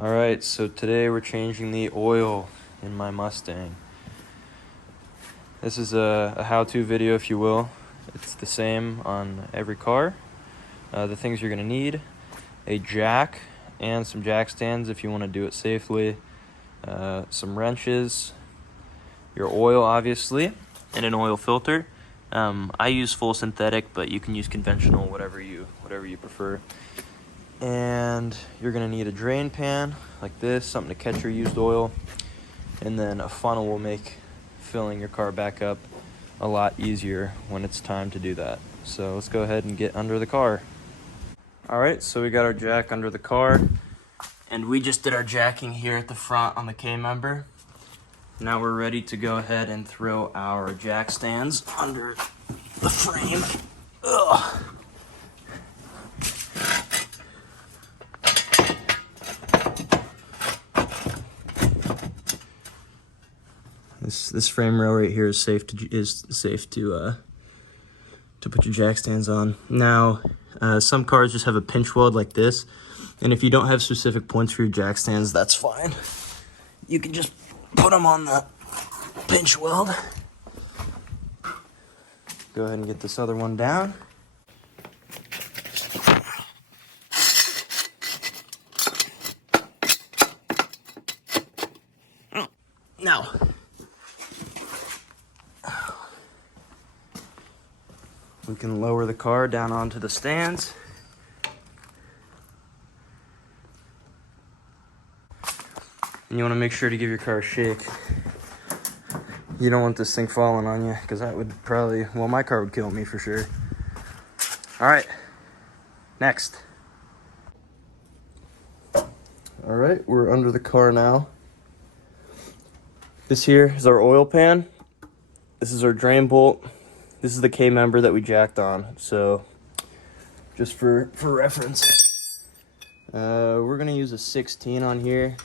Alright, so today we're changing the oil in my Mustang. This is a how-to video, if you will. It's the same on every car. The things you're going to need: a jack and some jack stands if you want to do it safely, some wrenches, your oil obviously, and an oil filter. I use full synthetic, but you can use conventional, whatever you prefer. And you're going to need a drain pan like this, something to catch your used oil, and then a funnel will make filling your car back up a lot easier when it's time to do that. So let's go ahead and get under the car. Alright, so we got our jack under the car, and we just did our jacking here at the front on the K-member. Now we're ready to go ahead and throw our jack stands under the frame. Ugh. This frame rail right here is safe to put your jack stands on. Now, some cars just have a pinch weld like this, and if you don't have specific points for your jack stands, that's fine. You can just put them on the pinch weld. Go ahead and get this other one down. Now, we can lower the car down onto the stands. And you want to make sure to give your car a shake. You don't want this thing falling on you, because that would probably, well, my car would kill me for sure. All right, next. All right, we're under the car now. This here is our oil pan. This is our drain bolt. This is the K-member that we jacked on. So just for reference, we're gonna use a 16 on here.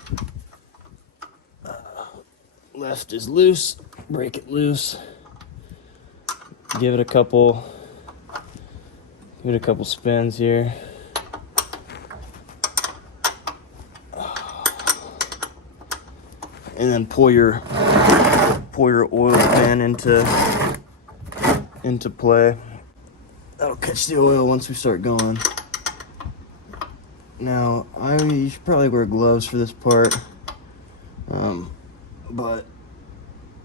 Left is loose, break it loose. Give it a couple spins here. And then pull your oil pan into play. That'll catch the oil once we start going. Now, you should probably wear gloves for this part, but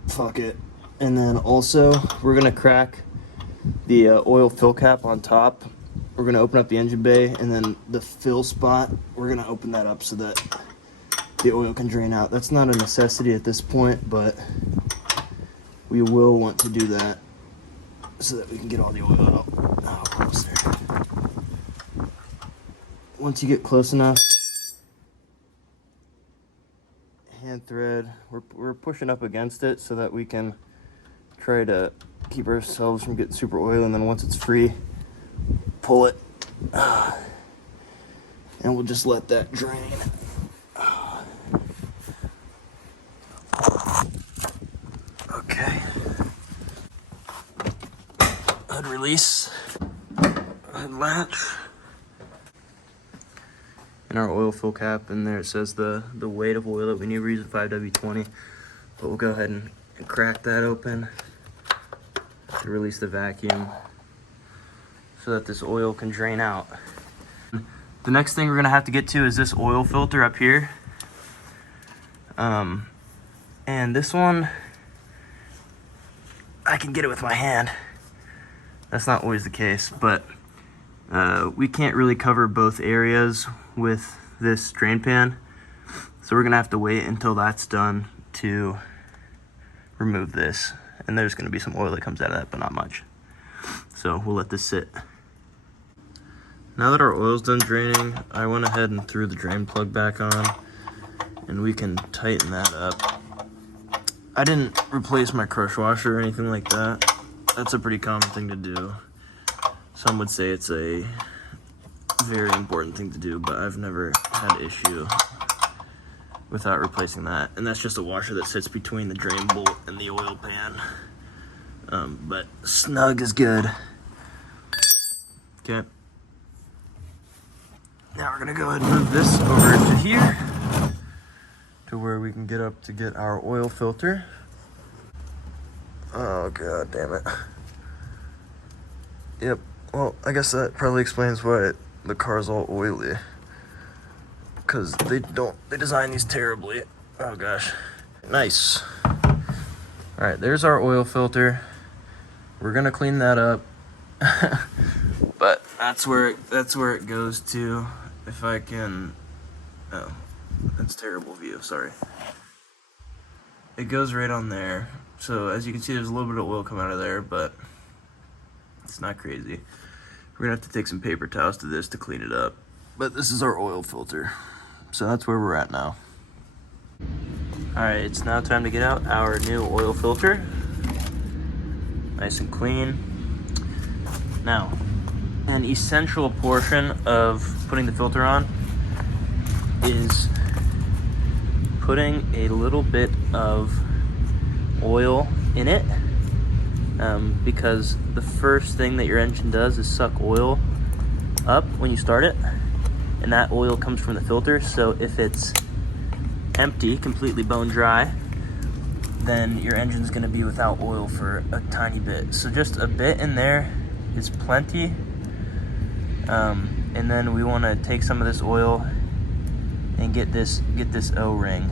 fuck it. And then also, we're gonna crack the oil fill cap on top. We're gonna open up the engine bay, and then the fill spot, we're gonna open that up so that the oil can drain out. That's not a necessity at this point, but we will want to do that so that we can get all the oil out. Oh, close there. Once you get close enough, hand thread, we're pushing up against it so that we can try to keep ourselves from getting super oily, and then once it's free, pull it, and we'll just let that drain. Okay. Hood release, hood latch, and our oil fill cap. And there it says the weight of oil that we need. We're using 5W20, but we'll go ahead and crack that open to release the vacuum so that this oil can drain out. The next thing we're gonna have to get to is this oil filter up here. And this one, I can get it with my hand. That's not always the case, but we can't really cover both areas with this drain pan. So we're gonna have to wait until that's done to remove this. And there's gonna be some oil that comes out of that, but not much. So we'll let this sit. Now that our oil's done draining, I went ahead and threw the drain plug back on, and we can tighten that up. I didn't replace my crush washer or anything like that. That's a pretty common thing to do. Some would say it's a very important thing to do, but I've never had issue without replacing that. And that's just a washer that sits between the drain bolt and the oil pan. But snug is good. Okay. Now we're gonna go ahead and move this over to here. we can get up to get our oil filter. Oh, god damn it. Yep, well, I guess that probably explains why the car's all oily. Because they design these terribly. Oh gosh. Nice. Alright, there's our oil filter. We're gonna clean that up. But that's where it goes to. If I can, oh, that's terrible view, sorry. It goes right on there. So as you can see, there's a little bit of oil coming out of there, but it's not crazy. We're gonna have to take some paper towels to this to clean it up. But this is our oil filter. So that's where we're at now. Alright, it's now time to get out our new oil filter. Nice and clean. Now, an essential portion of putting the filter on is putting a little bit of oil in it, because the first thing that your engine does is suck oil up when you start it, and that oil comes from the filter. So if it's empty, completely bone dry, then your engine's going to be without oil for a tiny bit. So just a bit in there is plenty. And then we want to take some of this oil and get this O-ring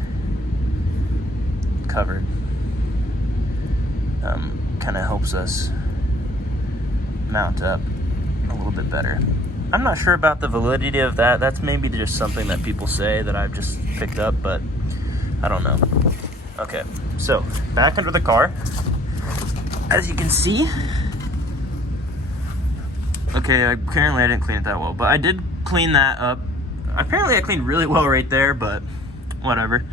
covered. Kind of helps us mount up a little bit better. I'm not sure about the validity of that. That's maybe just something that people say that I've just picked up, but I don't know. Okay, so back into the car. As you can see, okay, apparently I didn't clean it that well, but I did clean that up. Apparently I cleaned really well right there, but whatever.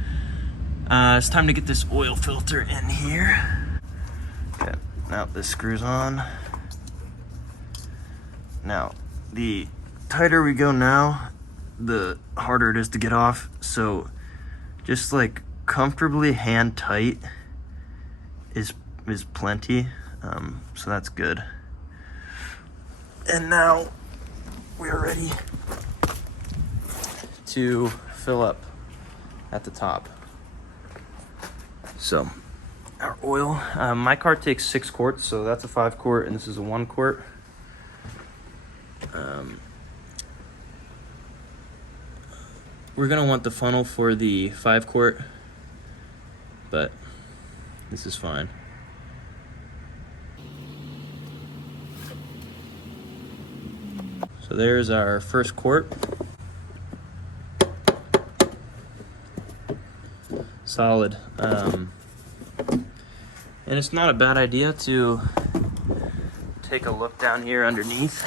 It's time to get this oil filter in here. Okay, now this screws on. Now, the tighter we go now, the harder it is to get off. So just like comfortably hand tight is plenty. So that's good. And now we're ready to fill up at the top. So our oil, my car takes 6 quarts, so that's a 5 quart, and this is a 1 quart. We're gonna want the funnel for the 5 quart, but this is fine. So there's our first quart. Solid. And it's not a bad idea to take a look down here underneath.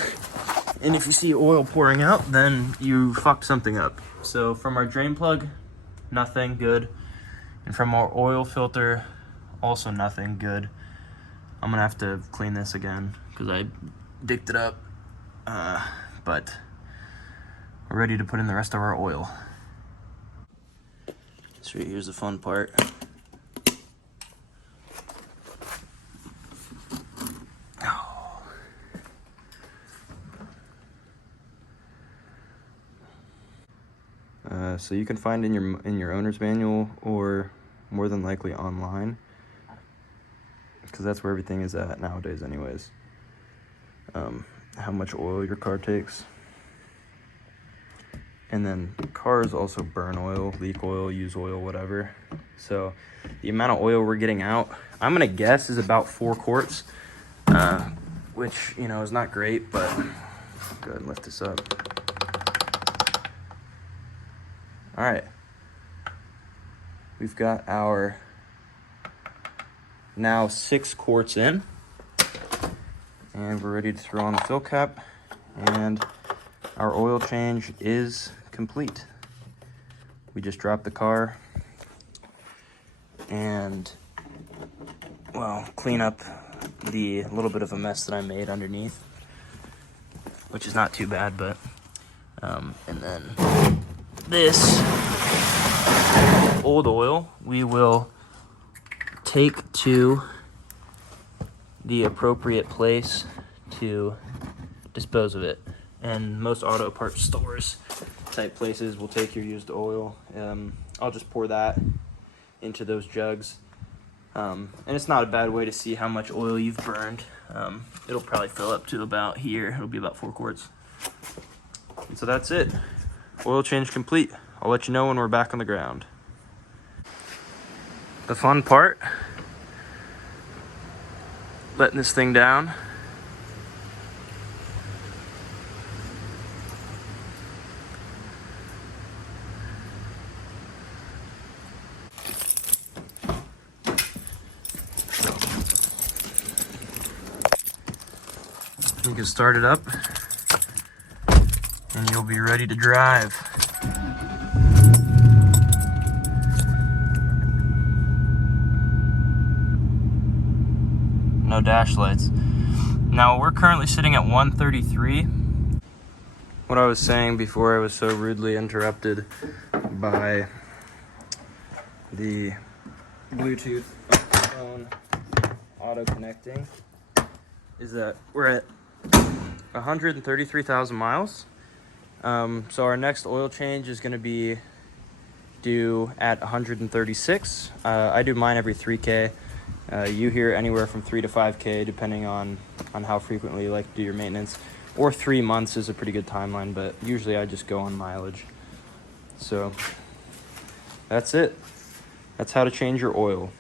And if you see oil pouring out, then you fucked something up. So from our drain plug, nothing, good. And from our oil filter, also nothing, good. I'm gonna have to clean this again because I dicked it up. But we're ready to put in the rest of our oil. So here's the fun part. So you can find in your owner's manual, or more than likely online, because that's where everything is at nowadays anyways, how much oil your car takes. And then cars also burn oil, leak oil, use oil, whatever. So the amount of oil we're getting out, I'm gonna guess, is about 4 quarts, which, you know, is not great, but go ahead and lift this up. All right, we've got our now 6 quarts in, and we're ready to throw on the fill cap, and our oil change is complete. We just dropped the car and, well, clean up the little bit of a mess that I made underneath, which is not too bad, but, and then this old oil we will take to the appropriate place to dispose of it. And most auto parts stores type places will take your used oil. I'll just pour that into those jugs. And it's not a bad way to see how much oil you've burned. It'll probably fill up to about here. It'll be about 4 quarts. And so that's it. Oil change complete. I'll let you know when we're back on the ground. The fun part, letting this thing down. You can start it up and you'll be ready to drive. No dash lights. Now we're currently sitting at 133. What I was saying before I was so rudely interrupted by the Bluetooth phone auto connecting is that we're at 133,000 miles. So our next oil change is going to be due at 136. I do mine every 3K. You hear anywhere from 3 to 5K depending on how frequently you like to do your maintenance. Or 3 months is a pretty good timeline, but usually I just go on mileage. So that's it. That's how to change your oil.